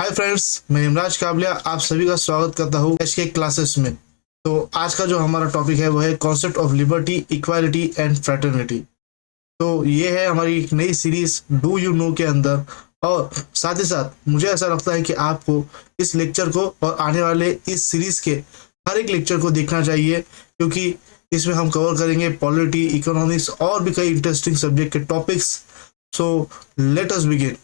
Hi friends, मैं इमराज काबलिया आप सभी का स्वागत करता हूँ आज के क्लासेस में। तो आज का जो हमारा टॉपिक है वो है concept of liberty, equality and fraternity. तो ये है हमारी एक नई सीरीज डू यू नो के अंदर। और साथ ही साथ मुझे ऐसा लगता है कि आपको इस लेक्चर को और आने वाले इस सीरीज के हर एक लेक्चर को देखना चाहिए, क्योंकि इसमें हम कवर करेंगे पॉलिटी, इकोनॉमिक्स और भी कई इंटरेस्टिंग सब्जेक्ट के topics. So let us begin.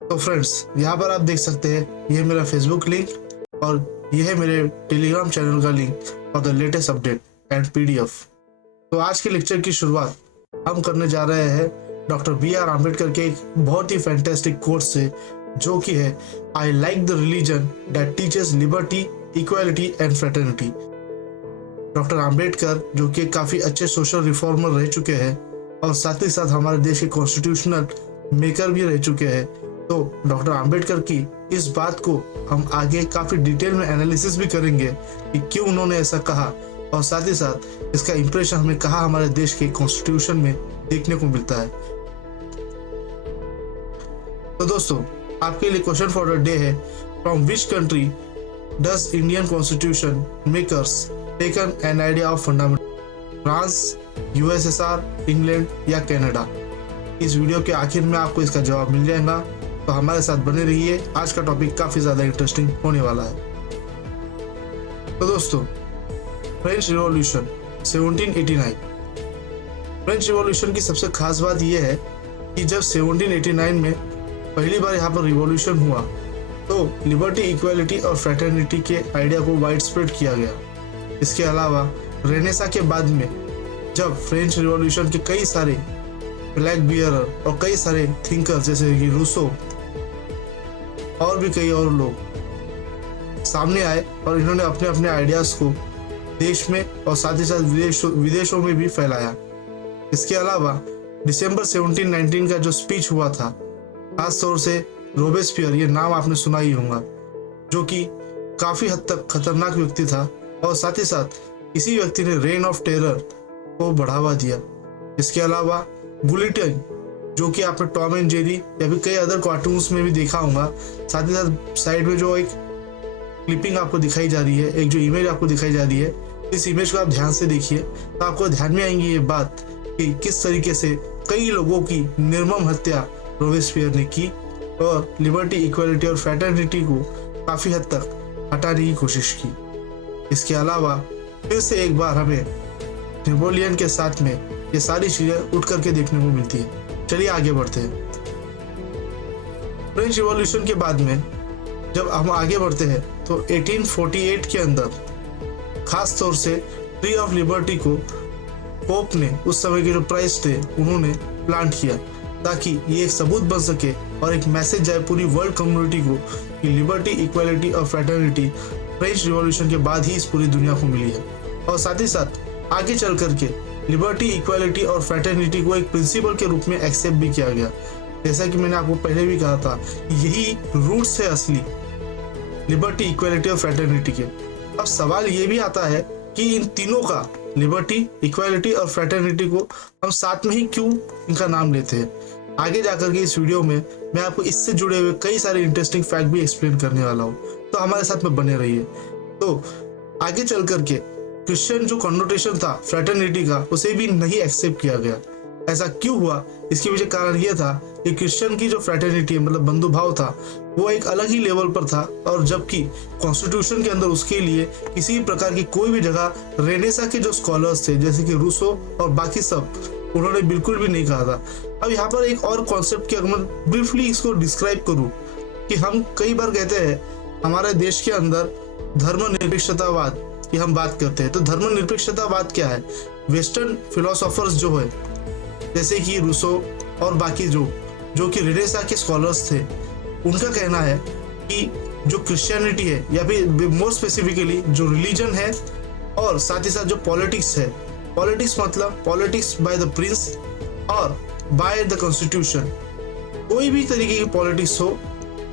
तो फ्रेंड्स, यहाँ पर आप देख सकते हैं ये मेरा फेसबुक लिंक और ये है मेरे टेलीग्राम चैनल का link for the latest update and PDF. तो आज के लेक्चर की शुरुआत हम करने जा रहे हैं डॉक्टर बी.आर. आम्बेडकर के एक बहुत ही फैंटास्टिक कोट से, जो कि है I like the religion that teaches liberty, equality and fraternity. Doctor Ambedkar जो कि काफ़ी अच्छे सोशल रिफॉर्मर रह चुके हैं और साथ ही साथ हमारे देश के कॉन्स्टिट्यूशनल मेकर भी रह चुके हैं। तो डॉक्टर आम्बेडकर की इस बात को हम आगे काफ़ी डिटेल में एनालिसिस भी करेंगे कि क्यों उन्होंने ऐसा कहा, और साथ ही साथ इसका इंप्रेशन हमें कहाँ हमारे देश के कॉन्स्टिट्यूशन में देखने को मिलता है। तो दोस्तों, आपके लिए क्वेश्चन फॉर द डे है, from which country does Indian constitution makers taken an idea of fundamental? France, USSR, England या कनाडा? इस वीडियो के आखिर में आपको इसका जवाब मिल जाएगा, तो हमारे साथ बने रहिए। आज का टॉपिक काफी ज्यादा इंटरेस्टिंग होने वाला है। तो दोस्तों, फ्रेंच रिवॉल्यूशन 1789। फ्रेंच रिवॉल्यूशन की सबसे खास बात यह है कि जब 1789 में पहली बार यहाँ पर रिवॉल्यूशन हुआ तो लिबर्टी, इक्वालिटी और फ्रेटर्निटी के आइडिया को वाइड स्प्रेड किया गया। इसके अलावा रेनेसा के बाद में जब फ्रेंच रिवॉल्यूशन के कई सारे ब्लैक बियरर और कई सारे थिंकर जैसे कि रूसो और भी कई और लोग सामने आए और इन्होंने अपने अपने आइडियाज को देश में और साथ ही साथ विदेशों में भी फैलाया। इसके अलावा दिसंबर 1719 का जो स्पीच हुआ था, खास तौर से रोबेस्पियर, ये नाम आपने सुना ही होगा, जो कि काफी हद तक खतरनाक व्यक्ति था और साथ ही साथ इसी व्यक्ति ने रेन ऑफ टेरर को बढ़ावा दिया। इसके अलावा बुलेटिन, जो कि आपने टॉम एंड जेरी या फिर कई अदर कार्टून्स में भी देखा होगा। साथ ही साथ साइड में जो एक क्लिपिंग आपको दिखाई जा रही है, एक जो इमेज आपको दिखाई जा रही है, इस इमेज को आप ध्यान से देखिए तो आपको ध्यान में आएंगी ये बात कि किस तरीके से कई लोगों की निर्मम हत्या रोबेस्पियर ने की और लिबर्टी, इक्वालिटी और फ्रेटर्निटी को काफी हद तक हटाने की कोशिश की। इसके अलावा फिर से एक बार हमें नेपोलियन के साथ में ये सारी चीजें उठ करके देखने को मिलती है। चलिए आगे बढ़ते हैं। फ्रेंच रिवॉल्यूशन के बाद में जब हम आगे बढ़ते हैं तो 1848 के अंदर खास तौर से ट्री ऑफ लिबर्टी को पोप ने, उस समय के जो प्राइस थे, उन्होंने प्लांट किया ताकि ये एक सबूत बन सके और एक मैसेज जाए पूरी वर्ल्ड कम्युनिटी को कि लिबर्टी, इक्वालिटी और फ्रेटर्निटी फ्रेंच रिवॉल्यूशन के बाद ही इस पूरी दुनिया को मिली है। और साथ ही साथ आगे चल करके लिबर्टी, इक्वालिटी और फ्रेटर्निटी को एक प्रिंसिपल के रूप में एक्सेप्ट भी किया गया। जैसा कि मैंने आपको पहले भी कहा था, यही रूट्स है असली लिबर्टी, इक्वालिटी और फ्रेटर्निटी के। अब सवाल ये भी आता है कि इन तीनों का, लिबर्टी, इक्वालिटी और फ्रेटर्निटी को हम साथ में ही क्यों इनका नाम लेते हैं। आगे जाकर के इस वीडियो में मैं आपको इससे जुड़े हुए कई सारे इंटरेस्टिंग फैक्ट भी एक्सप्लेन करने वाला हूँ, तो हमारे साथ में बने रहिए। तो आगे चल करके क्रिश्चियन जो कॉन्नोटेशन था फ्रेटर्निटी का, उसे भी नहीं एक्सेप्ट किया गया। ऐसा क्यों हुआ? इसके पीछे कारण यह था कि क्रिश्चियन की जो फ्रेटर्निटी मतलब बंधुभाव था, वो एक अलग ही लेवल पर था, और जबकि कॉन्स्टिट्यूशन के अंदर उसके लिए किसी प्रकार की कोई भी जगह रेनेसा के जो स्कॉलर्स थे जैसे कि रूसो और बाकी सब, उन्होंने बिल्कुल भी नहीं कहा था। अब यहाँ पर एक और कॉन्सेप्ट की अगर मैं ब्रीफली इसको डिस्क्राइब करूँ कि हम कई बार कहते हैं हमारे देश के अंदर धर्मनिरपेक्षतावाद की हम बात करते हैं, तो धर्मनिरपेक्षतावाद क्या है? वेस्टर्न फिलोसोफर्स जो है जैसे कि रूसो और बाकी जो कि रेनेसा के स्कॉलर्स थे, उनका कहना है कि जो क्रिश्चियनिटी है या फिर मोर स्पेसिफिकली जो रिलीजन है और साथ ही साथ जो पॉलिटिक्स है, पॉलिटिक्स मतलब पॉलिटिक्स बाय द प्रिंस और बाय द कॉन्स्टिट्यूशन, कोई भी तरीके की पॉलिटिक्स हो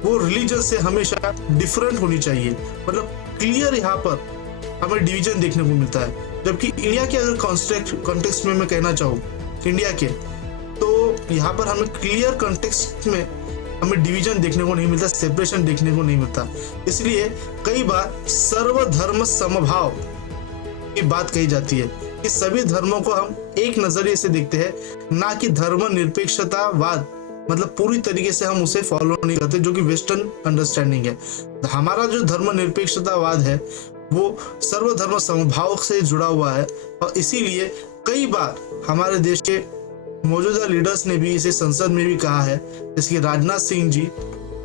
वो रिलीजन से हमेशा डिफरेंट होनी चाहिए। मतलब क्लियर यहाँ पर हमें डिवीजन देखने को मिलता है। जबकि इंडिया के अगर कॉन्टेक्स्ट में मैं कहना चाहूँ इंडिया के, तो यहाँ पर हमें क्लियर कॉन्टेक्स्ट में हमें डिवीजन देखने को नहीं मिलता, सेपरेशन देखने को नहीं मिलता। इसलिए कई बार सर्वधर्म समभाव की बात कही जाती है कि सभी धर्मों को हम एक नजरिए से देखते हैं, ना कि धर्म निरपेक्षतावाद, मतलब पूरी तरीके से हम उसे फॉलो नहीं करते, जो कि वेस्टर्न अंडरस्टैंडिंग है। हमारा जो धर्म निरपेक्षतावाद है वो सर्वधर्म समभाव से जुड़ा हुआ है, और इसीलिए कई बार हमारे देश के मौजूदा लीडर्स ने भी इसे संसद में भी कहा है, जैसे कि राजनाथ सिंह जी,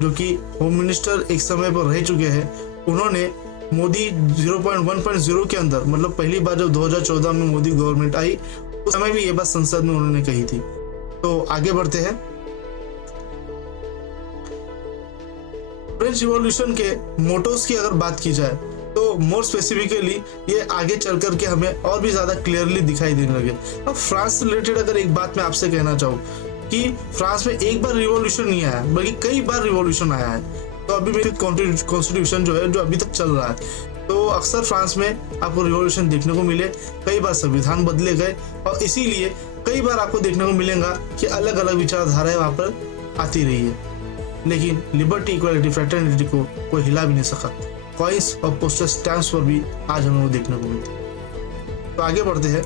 जो कि होम मिनिस्टर एक समय पर रह चुके हैं, उन्होंने मोदी 0.1.0 के अंदर, मतलब पहली बार जब 2014 में मोदी गवर्नमेंट आई उस समय भी ये बात संसद में उन्होंने कही थी। तो आगे बढ़ते हैं। फ्रेंच रिवॉल्यूशन के मोटोस की अगर बात की जाए तो मोर स्पेसिफिकली ये आगे चल करके हमें और भी ज्यादा क्लियरली दिखाई देने लगे। अब फ्रांस से रिलेटेड अगर एक बात मैं आपसे कहना चाहूँ कि फ्रांस में एक बार रिवॉल्यूशन नहीं आया बल्कि कई बार रिवॉल्यूशन आया है। तो अभी मेरी कॉन्स्टिट्यूशन जो है, जो अभी तक चल रहा है, तो अक्सर फ्रांस में आपको रिवॉल्यूशन देखने को मिले, कई बार संविधान बदले गए, और इसीलिए कई बार आपको देखने को मिलेगा कि अलग अलग विचारधाराएं वहां पर आती रही है, लेकिन लिबर्टी, इक्वालिटी, फ्रेटर्निटी को कोई हिला भी नहीं सका। कॉइन्स और पोस्टर स्टैम्प्स पर भी आज हमें वो देखने को मिलते हैं। तो आगे बढ़ते हैं।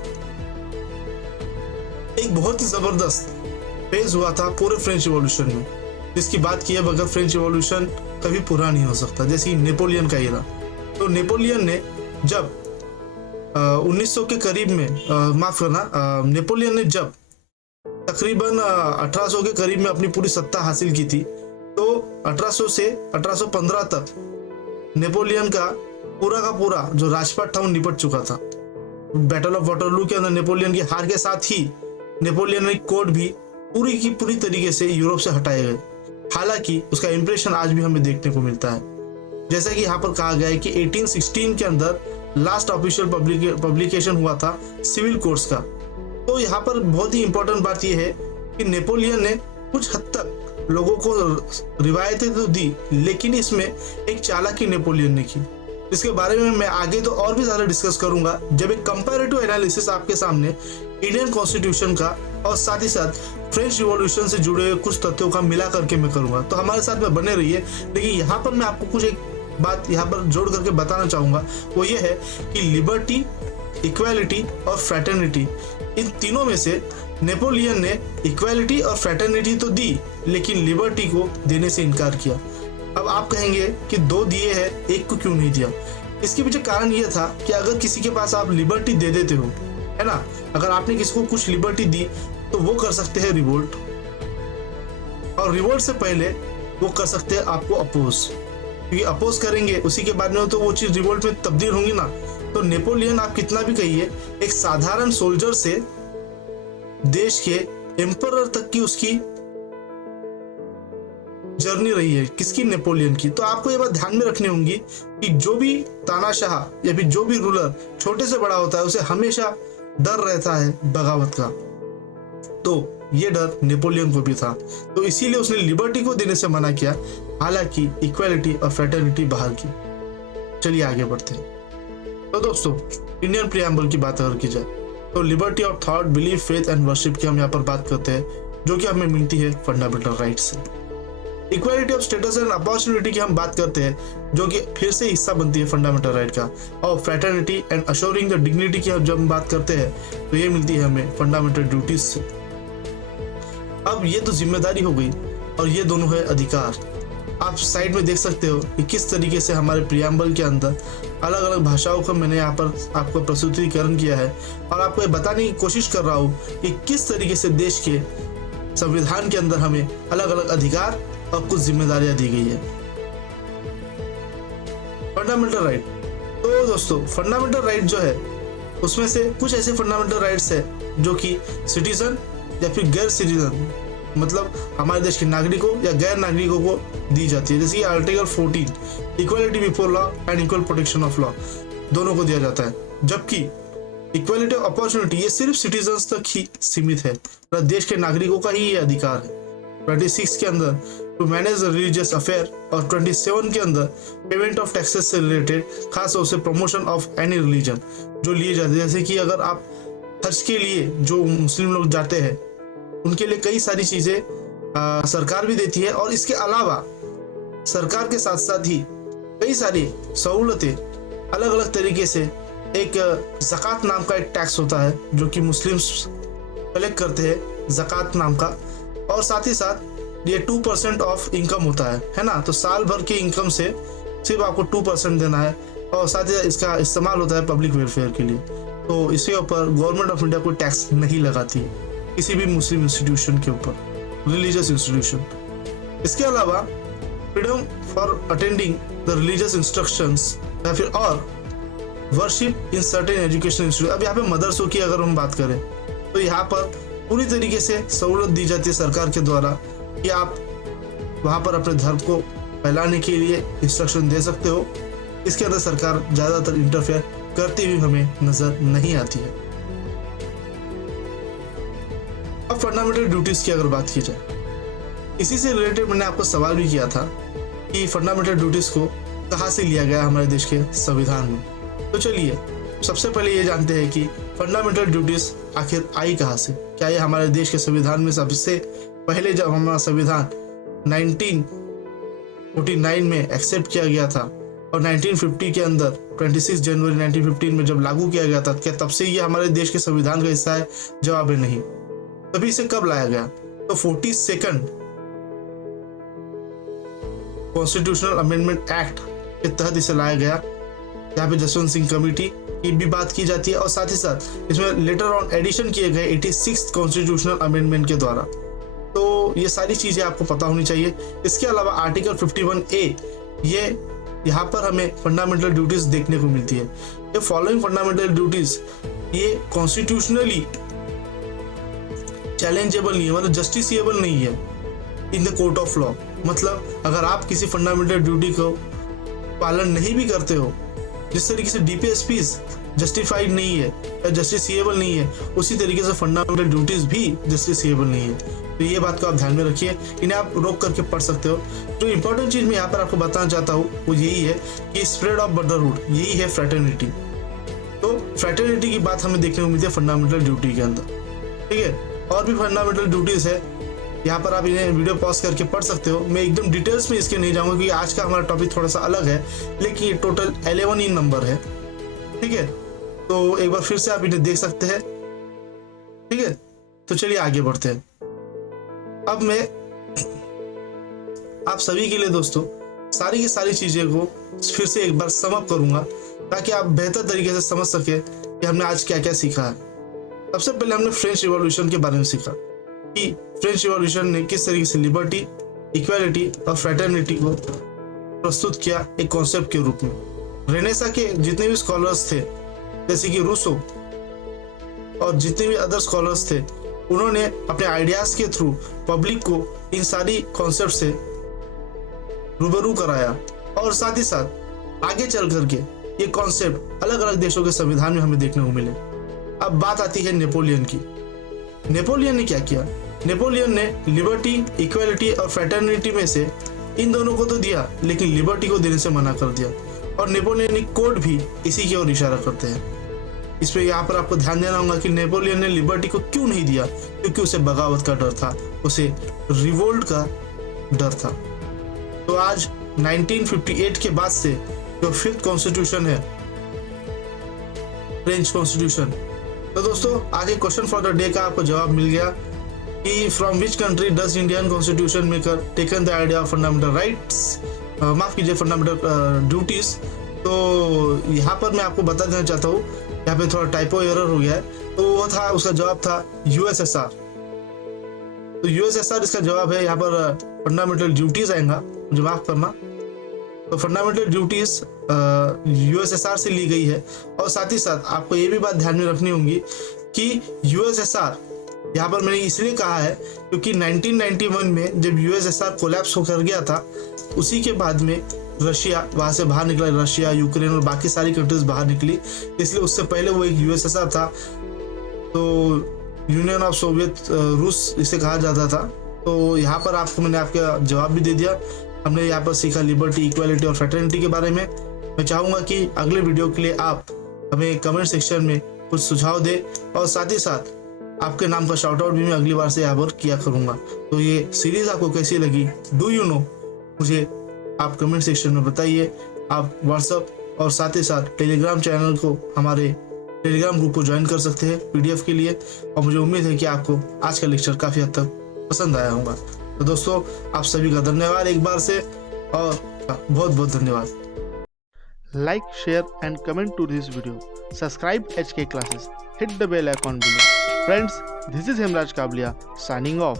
एक बहुत ही जबरदस्त फेज हुआ था पूरे फ्रेंच रिवॉल्यूशन में, जिसकी बात की है बगैर फ्रेंच रिवॉल्यूशन कभी पूरा नहीं हो सकता, जैसे नेपोलियन का एरा। तो नेपोलियन ने जब 1900 के करीब में नेपोलियन ने जब तकरीबन 1800 के करीब में अपनी पूरी सत्ता हासिल की थी, तो 1800 से 1815 तक नेपोलियन का पूरा जो राजपाट था वो निपट चुका था। बैटल ऑफ वाटरलू के अंदर नेपोलियन की हार के साथ ही नेपोलियनिक कोड भी पूरी की पूरी तरीके से यूरोप से हटाए गए। हालांकि उसका इंप्रेशन आज भी हमें देखने को मिलता है। जैसा कि यहाँ पर कहा गया है कि 1816 के अंदर लास्ट ऑफिशियल पब्लिकेशन हुआ था सिविल कोड्स का। तो यहाँ पर बहुत ही इंपॉर्टेंट बात यह है कि नेपोलियन ने कुछ हद तक लोगों को रिवायतें तो दी, लेकिन इसमें एक चालाकी नेपोलियन ने की, इसके बारे में मैं आगे तो और भी ज्यादा डिस्कस करूंगा जब एक कंपैरेटिव एनालिसिस आपके सामने इंडियन कॉन्स्टिट्यूशन का और साथ ही साथ फ्रेंच रिवॉल्यूशन से जुड़े हुए कुछ तथ्यों का मिला करके मैं करूंगा। तो हमारे साथ में बने रहिए। लेकिन यहाँ पर मैं आपको कुछ एक बात यहाँ पर जोड़ करके बताना चाहूंगा, वो ये है कि लिबर्टी, इक्वालिटी और फ्रैटर्निटी, इन तीनों में से नेपोलियन ने इक्वालिटी और फ्रैटर्निटी तो दी, लेकिन लिबर्टी को देने से इनकार किया। अब आप कहेंगे कि दो दिए हैं, एक को क्यों नहीं दिया? इसके पीछे कारण यह था कि अगर किसी के पास आप लिबर्टी दे देते हो, है ना, अगर आपने किसी को कुछ लिबर्टी दी तो वो कर सकते हैं रिवोल्ट, और रिवोल्ट से पहले वो कर सकते हैं आपको अपोज, क्योंकि अपोज करेंगे उसी के बाद में तो वो चीज रिवोल्ट में तब्दील होंगी ना। तो नेपोलियन आप कितना भी कहिए, एक साधारण सोल्जर से देश के एम्परर तक की उसकी जर्नी रही है। किसकी? नेपोलियन की। तो आपको ये बात ध्यान में रखनी होगी कि जो भी तानाशाह या फिर जो भी रूलर छोटे से बड़ा होता है उसे हमेशा डर रहता है बगावत का। तो ये डर नेपोलियन को भी था, तो इसीलिए उसने लिबर्टी को देने से मना किया, हालांकि इक्वालिटी और फ्रेटर्निटी बाहर की। चलिए आगे बढ़ते हैं। तो दोस्तों, इंडियन प्रीएम्बल की बात अगर की जाए तो liberty of thought, belief, faith and worship की हम यहाँ पर बात करते हैं, जो कि हमें मिलती है फंडामेंटल राइट्स से। Equality of status and opportunity की हम बात करते हैं, जो कि फिर से हिस्सा बनती है फंडामेंटल राइट का। और fraternity and assuring the dignity की जब हम बात करते हैं तो ये मिलती है हमें फंडामेंटल ड्यूटीज से। अब ये तो जिम्मेदारी हो गई और ये दोनों है अधिकार। आप साइड में देख सकते हो कि किस तरीके से हमारे प्रीएम्बल के अंदर अलग अलग भाषाओं का मैंने यहाँ पर आपको प्रस्तुतिकरण किया है, और आपको ये बताने की कोशिश कर रहा हूँ कि किस तरीके से देश के संविधान के अंदर हमें अलग अलग अधिकार और कुछ जिम्मेदारियां दी गई है। फंडामेंटल राइट, तो दोस्तों फंडामेंटल राइट जो है उसमें से कुछ ऐसे फंडामेंटल राइट्स है जो कि सिटीजन या फिर गैर सिटीजन, मतलब हमारे देश के नागरिकों या गैर नागरिकों को दी जाती है। जैसे कि article 14, equality before law and equal protection of law, दोनों को दिया जाता है। जबकि इक्वालिटी ऑफ अपॉर्चुनिटी ये सिर्फ सिटीजन्स तक ही सीमित है, देश के नागरिकों का ही ये अधिकार है। 26 के अंदर to manage the religious affair और 27 के अंदर पेमेंट ऑफ टैक्सेस से रिलेटेड खास तौर से प्रमोशन ऑफ एनी रिलीजन जो लिए जाते हैं। जैसे कि अगर आप हज के लिए जो मुस्लिम लोग जाते हैं उनके लिए कई सारी चीज़ें सरकार भी देती है, और इसके अलावा सरकार के साथ साथ ही कई सारी सहूलतें अलग अलग तरीके से एक ज़कात नाम का एक टैक्स होता है जो कि मुस्लिम्स कलेक्ट करते हैं, ज़कात नाम का, और साथ ही साथ ये 2% ऑफ इनकम होता है ना। तो साल भर के इनकम से सिर्फ आपको 2% देना है, और साथ ही साथ इसका इस्तेमाल होता है पब्लिक वेलफेयर के लिए। तो इसके ऊपर गवर्नमेंट ऑफ इंडिया कोई टैक्स नहीं लगाती किसी भी मुस्लिम इंस्टीट्यूशन के ऊपर, रिलीजियस इंस्टीट्यूशन। इसके अलावा freedom for attending the religious instructions या फिर और worship in certain education institute. अब यहाँ पे मदरसों की अगर हम बात करें तो यहाँ पर पूरी तरीके से सहूलत दी जाती है सरकार के द्वारा कि आप वहाँ पर अपने धर्म को फैलाने के लिए इंस्ट्रक्शन दे सकते हो। इसके अंदर सरकार ज़्यादातर इंटरफेयर करती हुई हमें नज़र नहीं आती है। अब फंडामेंटल ड्यूटीज़ की अगर बात की जाए, इसी से रिलेटेड मैंने आपको सवाल भी किया था कि फंडामेंटल ड्यूटीज़ को कहाँ से लिया गया हमारे देश के संविधान में। तो चलिए सबसे पहले ये जानते हैं कि फंडामेंटल ड्यूटीज़ आखिर आई कहाँ से। क्या ये हमारे देश के संविधान में सबसे पहले जब हमारा संविधान 1949 में एक्सेप्ट किया गया था और 1950 के अंदर 26 जनवरी 1915 में जब लागू किया गया था, क्या तब से ये हमारे देश के संविधान का हिस्सा है? जवाब है नहीं। तभी इसे कब लाया गया? तो 42nd कॉन्स्टिट्यूशनल अमेंडमेंट एक्ट के तहत इसे लाया गया। यहाँ पे जसवंत सिंह कमेटी की भी बात की जाती है, और साथ ही साथ इसमें लेटर ऑन एडिशन किए गए 86th कॉन्स्टिट्यूशनल अमेंडमेंट के द्वारा। तो ये सारी चीज़ें आपको पता होनी चाहिए। इसके अलावा आर्टिकल 51A ये यहाँ पर हमें फंडामेंटल ड्यूटीज़ देखने को मिलती है। ये फॉलोइंग फंडामेंटल ड्यूटीज़ ये कॉन्स्टिट्यूशनली चैलेंजेबल नहीं है, मतलब जस्टिसिएबल नहीं है in the court of law. मतलब अगर आप किसी फंडामेंटल ड्यूटी को पालन नहीं भी करते हो, जिस तरीके से डीपीएसपीज जस्टिफाइड नहीं है या जस्टिसिएबल नहीं है, उसी तरीके से फंडामेंटल ड्यूटीज भी जस्टिसिएबल नहीं है। तो ये बात को आप ध्यान में रखिए, इन्हें आप रोक करके पढ़ सकते हो। जो इंपॉर्टेंट चीज़ मैं यहाँ पर आपको बताना चाहता हूँ वो यही है कि स्प्रेड ऑफ ब्रदरहुड, यही है फ्रेटर्निटी। तो फ्रेटर्निटी की बात हमें देखने को मिलती है फंडामेंटल ड्यूटी के अंदर, ठीक है। और भी फंडामेंटल ड्यूटीज़ है, यहाँ पर आप इन्हें वीडियो पॉज करके पढ़ सकते हो। मैं एकदम डिटेल्स में इसके नहीं जाऊँगा क्योंकि आज का हमारा टॉपिक थोड़ा सा अलग है, लेकिन ये टोटल 11 ही नंबर है, ठीक है। तो एक बार फिर से आप इन्हें देख सकते हैं, ठीक है। तो चलिए आगे बढ़ते हैं। अब मैं आप सभी के लिए दोस्तों सारी की सारी चीज़ें को फिर से एक बार सम अप करूँगा ताकि आप बेहतर तरीके से समझ सके कि हमने आज क्या क्या सीखा है। सबसे पहले हमने फ्रेंच रिवॉल्यूशन के बारे में सीखा कि फ्रेंच रिवॉल्यूशन ने किस तरीके से लिबर्टी, इक्वालिटी और फ्रेटर्निटी को प्रस्तुत किया एक कॉन्सेप्ट के रूप में। रेनेसा के जितने भी स्कॉलर्स थे, जैसे कि रूसो और जितने भी अदर स्कॉलर्स थे, उन्होंने अपने आइडियाज़ के थ्रू पब्लिक को इन सारी कॉन्सेप्ट से रूबरू कराया, और साथ ही साथ आगे चल करके ये कॉन्सेप्ट अलग अलग देशों के संविधान में हमें देखने को मिले। अब बात आती है नेपोलियन की। नेपोलियन ने क्या किया? नेपोलियन ने लिबर्टी, इक्वालिटी और फ्रेटर्निटी में से इन दोनों को तो दिया, लेकिन लिबर्टी को देने से मना कर दिया। और नेपोलियनिक कोड भी इसी की ओर इशारा करते हैं। इस पे यहाँ पर आपको ध्यान देना होगा कि नेपोलियन ने लिबर्टी को क्यों नहीं दिया, क्योंकि उसे बगावत का डर था, उसे रिवोल्ट का डर था। तो आज 1958 के बाद से जो 5th कॉन्स्टिट्यूशन है, फ्रेंच कॉन्स्टिट्यूशन। तो दोस्तों आगे क्वेश्चन फॉर द डे का आपको जवाब मिल गया कि from which country does Indian constitution maker taken the idea of fundamental rights, माफ कीजिए फंडामेंटल ड्यूटीज। तो यहाँ पर मैं आपको बता देना चाहता हूँ, यहाँ पे थोड़ा टाइपो एरर हो गया है। तो वो था, उसका जवाब था यूएसएसआर। तो यूएसएसआर इसका जवाब है। यहाँ पर फंडामेंटल ड्यूटीज आएगा, मुझे माफ करना। तो फंडामेंटल ड्यूटीज यूएसएसआर से ली गई है। और साथ ही साथ आपको ये भी बात ध्यान में रखनी होगी कि यूएसएसआर यहाँ पर मैंने इसलिए कहा है क्योंकि 1991 में जब यूएसएसआर कोलैप्स होकर गया था, उसी के बाद में रशिया वहाँ से बाहर निकला। रशिया, यूक्रेन और बाकी सारी कंट्रीज बाहर निकली, इसलिए उससे पहले वो एक यूएसएसआर था। तो यूनियन ऑफ सोवियत रूस इसे कहा जाता था। तो यहाँ पर आपको मैंने आपका जवाब भी दे दिया। हमने यहाँ पर सीखा लिबर्टी, इक्वालिटी और फ्रेटर्निटी के बारे में। मैं चाहूँगा कि अगले वीडियो के लिए आप हमें कमेंट सेक्शन में कुछ सुझाव दें और साथ ही साथ आपके नाम का शाउट आउट भी मैं अगली बार से यहाँ पर किया करूँगा। तो ये सीरीज आपको कैसी लगी, डू यू नो, मुझे आप कमेंट सेक्शन में बताइए। आप व्हाट्सएप और साथ ही साथ टेलीग्राम चैनल को, हमारे टेलीग्राम ग्रुप को ज्वाइन कर सकते हैं पीडीएफ के लिए। और मुझे उम्मीद है कि आपको आज का लेक्चर काफ़ी हद तक पसंद आया होगा। तो दोस्तों, आप सभी का धन्यवाद एक बार से, और बहुत बहुत धन्यवाद। Like, share and comment to this video. Subscribe HK Classes. Hit the bell icon below. Friends, this is Hemraj Kablia signing off.